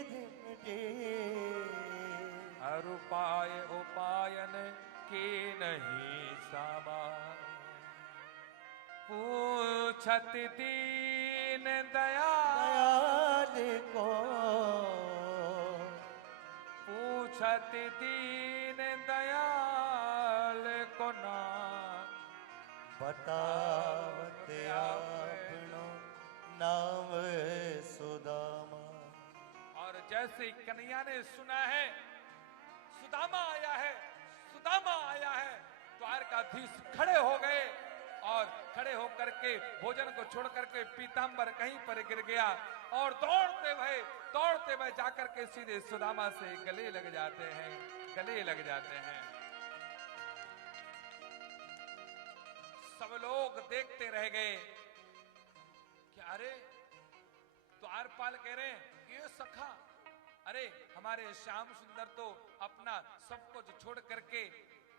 झिमटी, हर उपाय उपायन की नहीं सामा। पूछत दीन दयाल को, पूछत दीन दयाल को नाम, बतावत आपनो नाम सुदामा। और जैसे ही कन्हैया ने सुना है सुदामा आया है, सुदामा आया है, द्वारकाधीश खड़े हो गए और खड़े होकर के भोजन को छोड़ करके पीतांबर कहीं पर गिर गया और दौड़ते भय जाकर के सीधे सुदामा से गले लग जाते हैं, गले लग जाते हैं। सब लोग देखते रह गए कि अरे द्वारपाल कह रहे हैं ये सखा, अरे हमारे श्याम सुंदर तो अपना सब कुछ छोड़ करके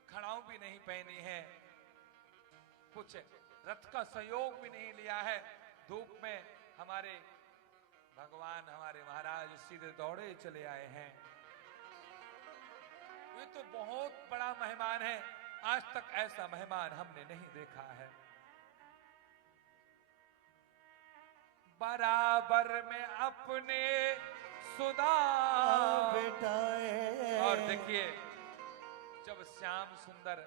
खड़ाऊ भी नहीं पहनी है, कुछ रथ का सहयोग भी नहीं लिया है, धूप में हमारे भगवान हमारे महाराज सीधे दौड़े चले आए हैं। ये तो बहुत बड़ा मेहमान है, आज तक ऐसा मेहमान हमने नहीं देखा है। बराबर में अपने सुदा बिठाए। और देखिए जब श्याम सुंदर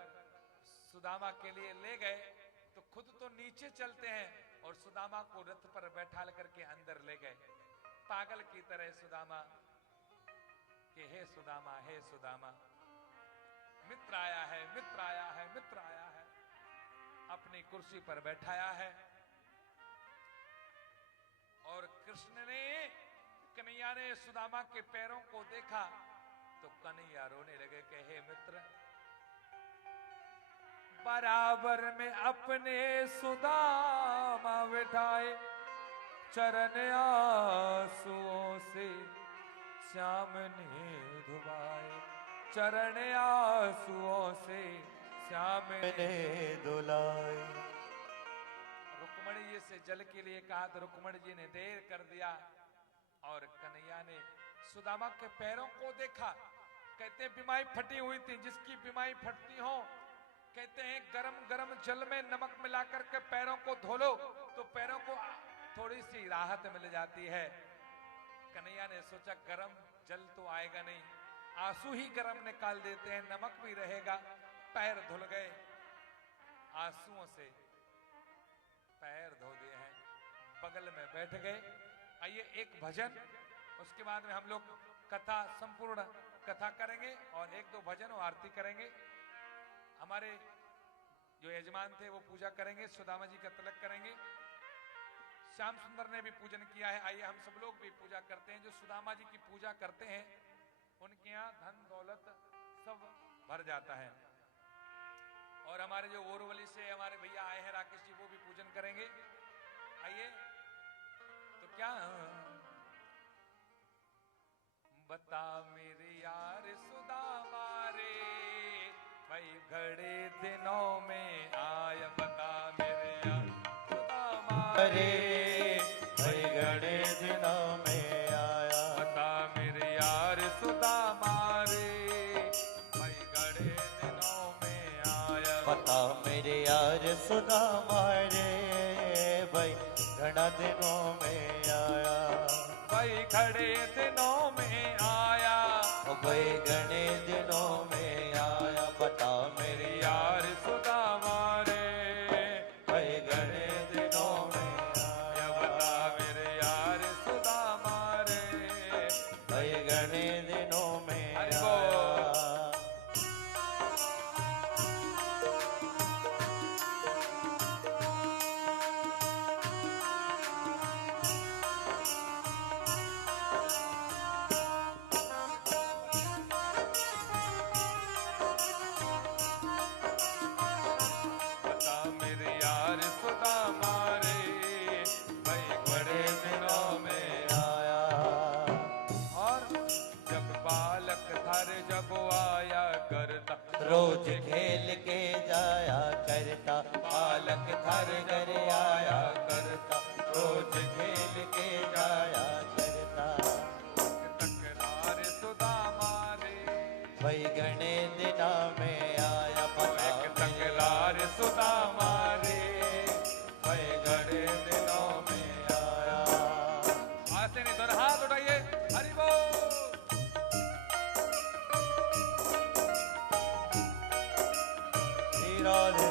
सुदामा के लिए ले गए तो खुद तो नीचे चलते हैं और सुदामा को रथ पर बैठा करके अंदर ले गए, पागल की तरह सुदामा कि हे सुदामा, हे सुदामा, मित्र आया है, मित्र आया है, मित्र आया है। अपनी कुर्सी पर बैठाया है और कृष्ण ने, कन्हैया ने सुदामा के पैरों को देखा तो कन्हैया रोने लगे कि हे मित्र, बराबर में अपने सुदामा बिठाए, चरण आंसुओं से श्याम ने धुलाए, चरण आंसुओं से श्याम ने धुलाए। रुक्मणी जी से जल के लिए कहा तो रुक्मणी जी ने देर कर दिया और कन्हैया ने सुदामा के पैरों को देखा। कहते बिमाई फटी हुई थी, जिसकी बिमाई फटती हो, कहते हैं गरम गरम जल में नमक मिलाकर के पैरों को धो लो तो पैरों को थोड़ी सी राहत मिल जाती है। कन्हैया ने सोचा गरम जल तो आएगा नहीं, आंसू ही गरम निकाल देते हैं, नमक भी रहेगा। पैर धुल गए, आंसुओं से पैर धो दिए हैं, बगल में बैठ गए। आइए एक भजन, उसके बाद में हम लोग कथा, संपूर्ण कथा करेंगे और एक दो भजन और आरती करेंगे। हमारे जो यजमान थे वो पूजा करेंगे, सुदामा जी का तिलक करेंगे। श्याम सुंदर ने भी पूजन किया है, आइए हम सब लोग भी पूजा करते हैं। जो सुदामा जी की पूजा करते हैं उनके यहाँ धन दौलत सब भर जाता है। और हमारे जो ओरवली से हमारे भैया आए हैं राकेश जी, वो भी पूजन करेंगे। आइए तो क्या बता मेरे यार सुदामा रे, भाई घड़े दिनों में आया, बता मेरे यार सुदामा रे, भाई घड़े दिनों में आया, बता मेरे यार सुदामा रे, भाई घड़े दिनों में आया, बता मेरे यार सुदामा रे भाई घना दिनों में आया भाई खड़े दिनों में आया भाई घने दिनों में आया बता मेरे यार सुदामा रे भाई घने दिनों में आया बता मेरे यार सुदामा रे भाई घने दिनों में हरि आया बोल। बता मेरे यार सुदामा रे भाई बड़े दिनों में आया और जब बालक थर जब आया करता रोज खेल के जाया करता बालक थर घर आया करता रोज खेल के जाया करता तकरार सुदामा रे भाई घने दिना में आया पता एक तकरार सुदामा रे भाई घने दिनों में आया आसे नहीं दोनों हाथ उठाइए हरि बोल। तेरा रे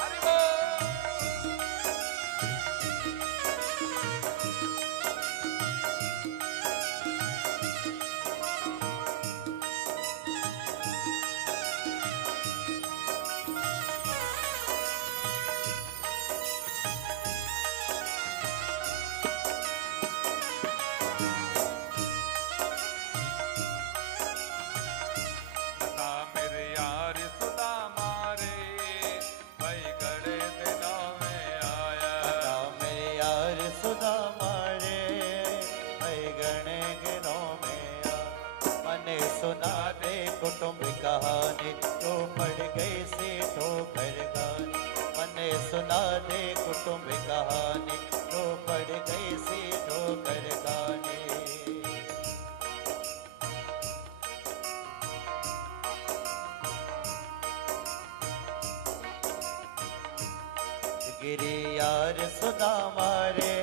हरि बोल। बता मेरे यार सुदामा रे भाई गड़े दिनों में आया बता मेरे यार सुदामा रे भाई घने दिनों में आया मने सुना दे कुटुंब कहानी तो पड़ गई सी ठोकर गानी मने सुना दे कुटुंब कहानी तो पड़ गई सी ठोकर गानी गिरी यार सुदामा रे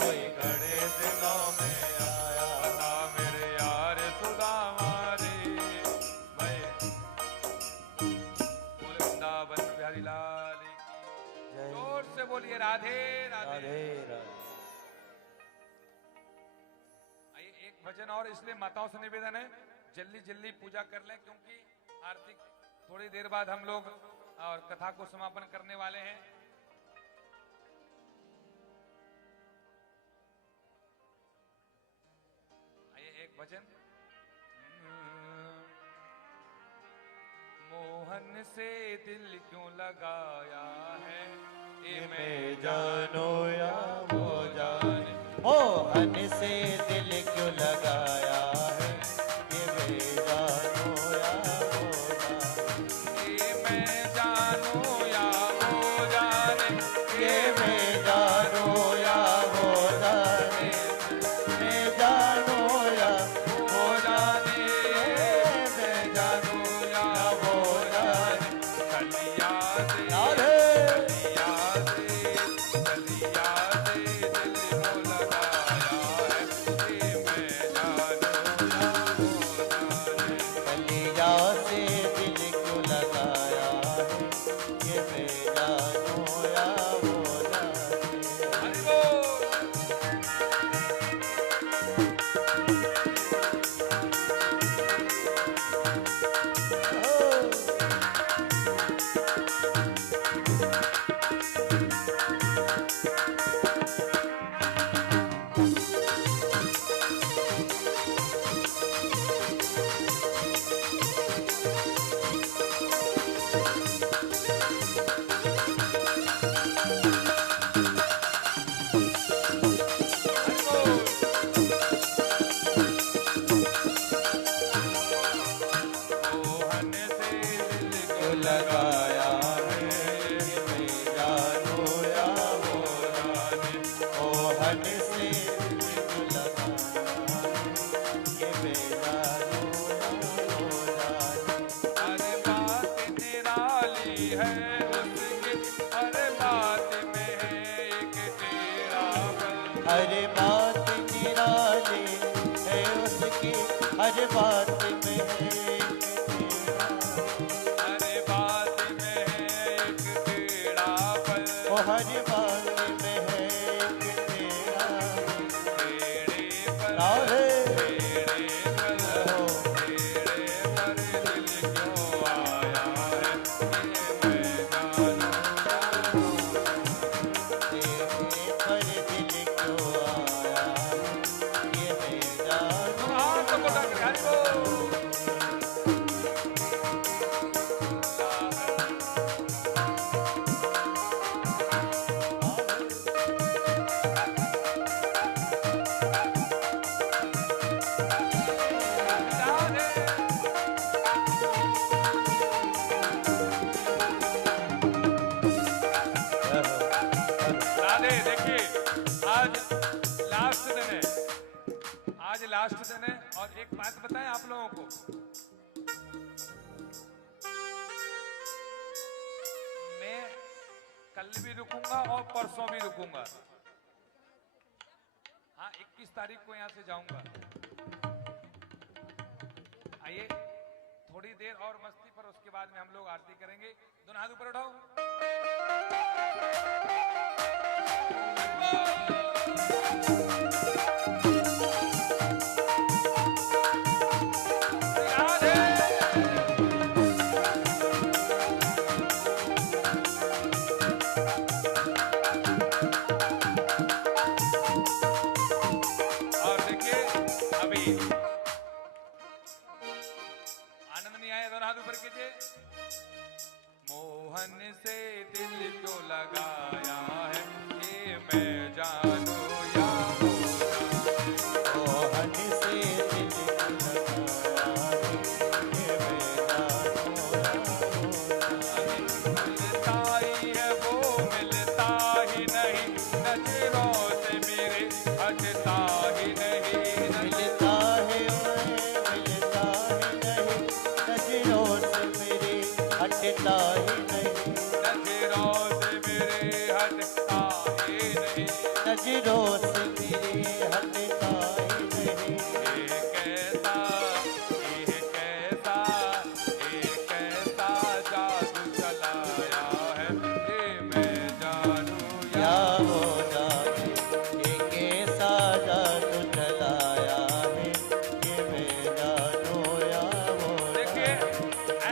कोई घड़े दिनों में आया बता मेरे यार सुदामा रे भाई बोले वृंदावन बिहारी लाल की जय जोर से बोलिए राधे राधे। राधे राधे आइए एक भजन और इसलिए माताओं से निवेदन है जल्दी जल्दी पूजा कर लें क्योंकि आरती थोड़ी देर बाद हम लोग और कथा को समापन करने वाले हैं। आइए एक भजन मोहन से दिल क्यों लगाया है ये मैं जानो या वो जाने मोहन से दिल क्यों लगाया है ये मैं जानो या वो जाने ये मैं जानू या वो जाने ये मैं जानो या वो जाने मैं जानो या वो जाने मैं जानू या वो जाने कलिया से अरे कलिया से दिल को लगाया है हर बात निराली है उसकी, हर बात में है एक टेढ़ा, हर बात में है एक टेढ़ापन, ओ हर बात में है एक टेढ़ा, टेढ़े पर राधे टेढ़े पर हो टेढ़े पर दिल क्यों आया है, ये मैं जानूं। तेरे पर दिल क्यों आया, ये मैं जानूं। हाँ तो बोला कि हरि बोल। राधे देखिए, आज लास्ट दिन है, आज लास्ट दिन है। और एक बात बताएं आप लोगों को, मैं कल भी रुकूंगा और परसों भी रुकूंगा। हाँ 21 तारीख को यहां से जाऊंगा। आइए थोड़ी देर और मस्ती पर, उसके बाद में हम लोग आरती करेंगे। दोनों हाथ ऊपर उठाओ। और देखिए अभी आनंद नहीं आया, दोनों हाथ ऊपर कीजिए। मोहन से दिल क्यों लगाया है, ये मैं जानू या मोहन से दिल लगाया है, ये मैं जानूं। मिलता ही है वो मिलता ही नहीं, नजरों से मेरे हटता ही नहीं, मिलता है वह मिलता ही नहीं, नजरों से मेरे हटता ही नहीं, नजरों से मेरे हटता ही नहीं। नजरों से मेरे हटता ही नहीं। ये कैसा जादू चलाया है, ये मैं जानू या या वो जाने ये कैसा जादू चलाया है, ये मैं जानूं या वो देखिए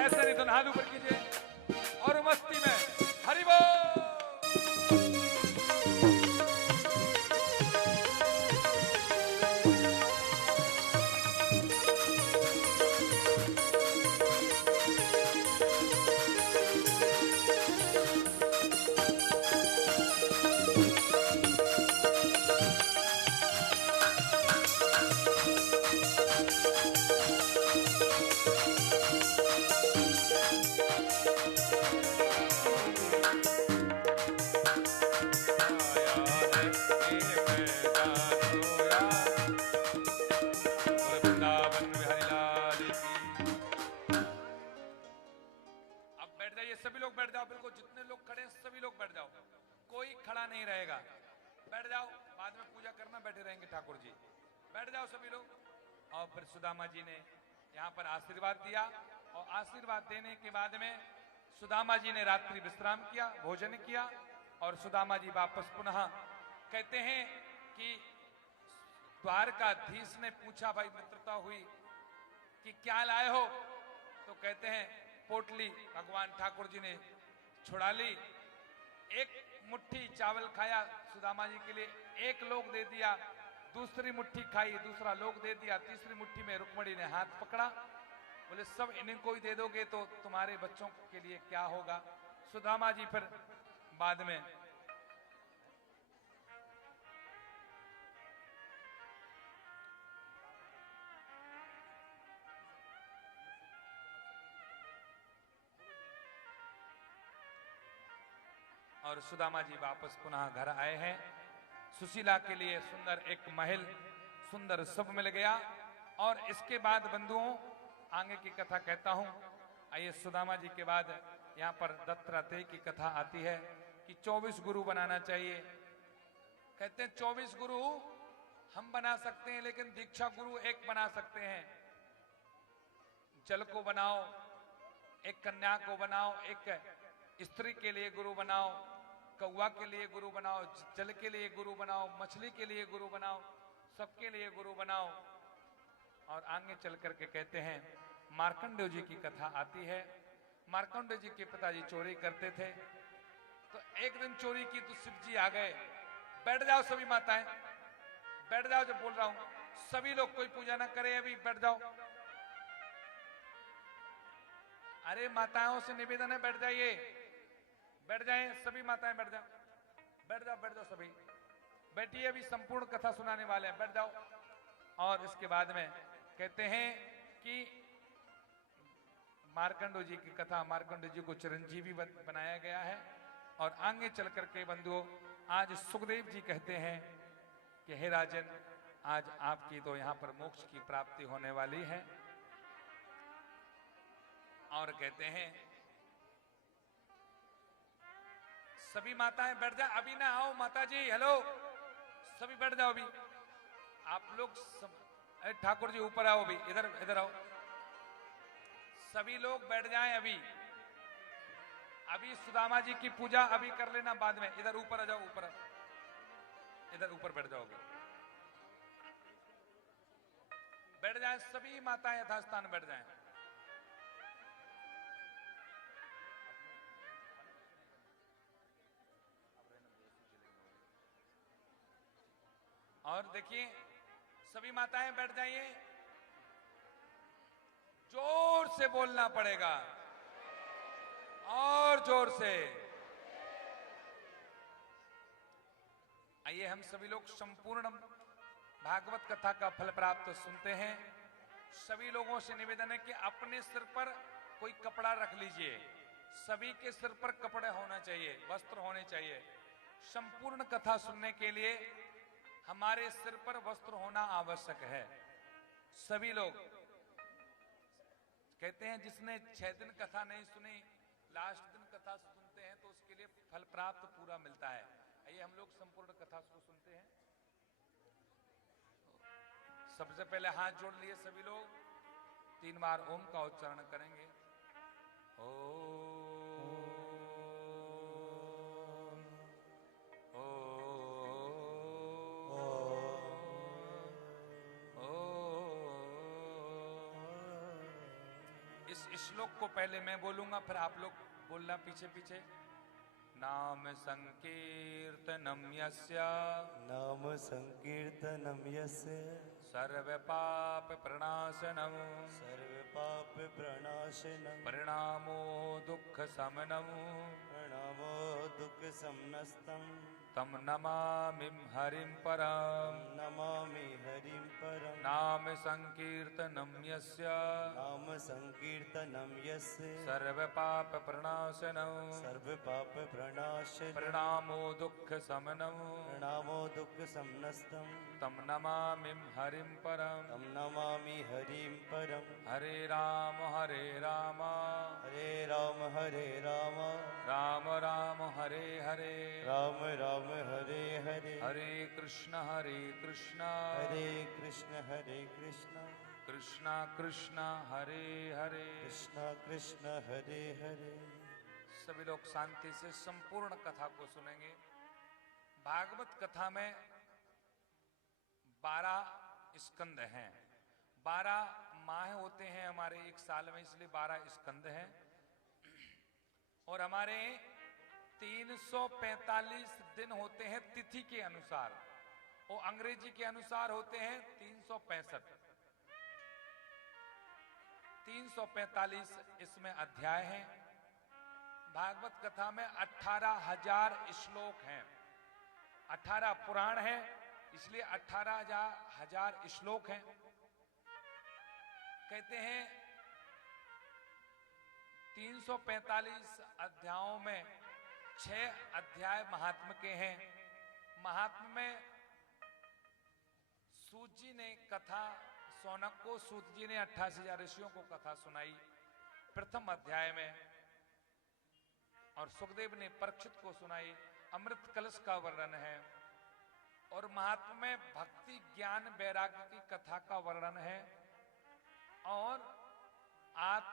ऐसे नहीं, दोनों हाथ ऊपर कीजिए और मस्ती में हरि बोल। वृंदावन बिहारी लाल की। अब बैठ जाइए, सभी लोग बैठ जाओ, बिल्कुल जितने लोग खड़े हैं सभी लोग बैठ जाओ, कोई खड़ा नहीं रहेगा। बैठ जाओ, बाद में पूजा करना, बैठे रहेंगे ठाकुर जी। बैठ जाओ सभी लोग। और फिर सुदामा जी ने यहाँ पर आशीर्वाद दिया, और आशीर्वाद देने के बाद में सुदामा जी ने रात्रि विश्राम किया, भोजन किया, और सुदामा जी वापस पुनः कहते हैं कि द्वारकाधीश ने पूछा, भाई मित्रता हुई कि क्या लाए हो, तो कहते हैं पोटली भगवान ठाकुर जी ने छुड़ा ली। एक मुट्ठी चावल खाया सुदामा जी के लिए, एक लोग दे दिया, दूसरी मुट्ठी खाई, दूसरा लोग दे दिया, तीसरी मुट्ठी में रुक्मणी ने हाथ पकड़ा, बोले सब इन्हीं को ही दे दोगे तो तुम्हारे बच्चों के लिए क्या होगा। सुदामा जी फिर बाद में और सुदामा जी वापस पुनः घर आए हैं। सुशीला के लिए सुंदर एक महल, सुंदर सब मिल गया। और इसके बाद बंधुओं आगे की कथा कहता हूं। आइए सुदामा जी के बाद यहाँ पर दत्तात्रेय की कथा आती है कि 24 गुरु बनाना चाहिए। कहते हैं 24 गुरु हम बना सकते हैं, लेकिन दीक्षा गुरु एक बना सकते हैं। जल को बनाओ, एक कन्या को बनाओ, एक स्त्री के लिए गुरु बनाओ, कौवा के लिए गुरु बनाओ, जल के लिए गुरु बनाओ, मछली के लिए गुरु बनाओ, सबके लिए गुरु बनाओ। और आगे चल करके कहते हैं मार्कंडेय जी की कथा आती है। मार्कंडेय जी के पिताजी चोरी करते थे, तो एक दिन चोरी की तो शिव जी आ गए। बैठ जाओ सभी माताएं, बैठ जाओ, जब बोल रहा हूं सभी लोग, कोई पूजा ना करे अभी, बैठ जाओ। अरे माताओं से निवेदन है, बैठ जाइए, बैठ जाएं सभी माताएं, बैठ जाओ, बैठ जाओ, बैठ जाओ सभी, बैठिए, अभी संपूर्ण कथा सुनाने वाले हैं, बैठ जाओ। और इसके बाद में कहते हैं कि मार्कंडेय जी की कथा, मार्कंडेय जी को चिरंजीवी बनाया गया है। और आगे चल करके बंधुओं, आज सुखदेव जी कहते हैं कि हे राजन, आज आपकी तो यहां पर मोक्ष की प्राप्ति होने वाली है। और कहते हैं सभी माताएं बैठ जाओ, अभी ना आओ माता जी, हेलो, सभी बैठ जाओ अभी आप लोग अरे ठाकुर जी ऊपर आओ, अभी इधर इधर आओ, सभी लोग बैठ जाएं अभी। अभी सुदामा जी की पूजा अभी कर लेना, बाद में इधर ऊपर आ जाओ, ऊपर इधर ऊपर बैठ जाओगे, बैठ जाएं सभी माताएं, यथास्थान बैठ जाएं। और देखिए सभी माताएं बैठ जाइए, जोर से बोलना पड़ेगा, और जोर से। आइए हम सभी लोग संपूर्ण भागवत कथा का फल प्राप्त सुनते हैं। सभी लोगों से निवेदन है कि अपने सिर पर कोई कपड़ा रख लीजिए, सभी के सिर पर कपड़े होना चाहिए, वस्त्र होने चाहिए। संपूर्ण कथा सुनने के लिए हमारे सिर पर वस्त्र होना आवश्यक है। सभी लोग कहते हैं जिसने 6 दिन कथा नहीं सुनी, लास्ट दिन कथा सुनते हैं तो उसके लिए फल प्राप्त पूरा मिलता है। आइए हम लोग संपूर्ण कथा को सुनते हैं। सबसे पहले हाथ जोड़ लिए सभी लोग, 3 बार ओम का उच्चारण करेंगे। इस श्लोक को पहले मैं बोलूंगा, फिर आप लोग बोलना पीछे पीछे। नाम संकीर्तनम यस्य, नाम संकीर्तनम यस्य, सर्व पाप प्रणाशनम, सर्व पाप प्रणाशनम, परिणामो दुख समनम, प्रणामो दुख समनस्तम, तम नमामि हरिं परम, नमामि हरिं परम। नाम संकीर्तनम यस्य, नाम संकीर्तनम यस्य, सर्व पाप प्रणाशनम, सर्व पाप प्रणाशनम, परिणामो दुख समनम, प्रणामो दुख समनस्तम, तम नमामि हरिं परम। तम नमामि हरिं परम। हरे राम हरे राम, हरे राम हरे राम, राम राम हरे हरे, राम राम हरे हरे, हरे कृष्ण कृष्ण हरे कृष्ण, कृष्ण कृष्ण हरे हरे। कृष्ण कृष्ण हरे हरे। सभी लोग शांति से संपूर्ण कथा को सुनेंगे। भागवत कथा में 12 स्कंद हैं, 12 माह होते हैं हमारे एक साल में, इसलिए 12 स्कंद हैं। और हमारे 345 दिन होते हैं तिथि के अनुसार, और अंग्रेजी के अनुसार होते हैं 365। 345 इसमें अध्याय हैं। भागवत कथा में 18,000 श्लोक हैं, 18 पुराण हैं, इसलिए 18,000 श्लोक हैं। कहते हैं 345 अध्यायों में 6 अध्याय महात्म के हैं। महात्म में सूत जी ने कथा, सौनक को सूत जी ने 88,000 ऋषियों को कथा सुनाई प्रथम अध्याय में, और सुखदेव ने परीक्षित को सुनाई। अमृत कलश का वर्णन है। और महात्मा में भक्ति ज्ञान वैराग्य की कथा का वर्णन है और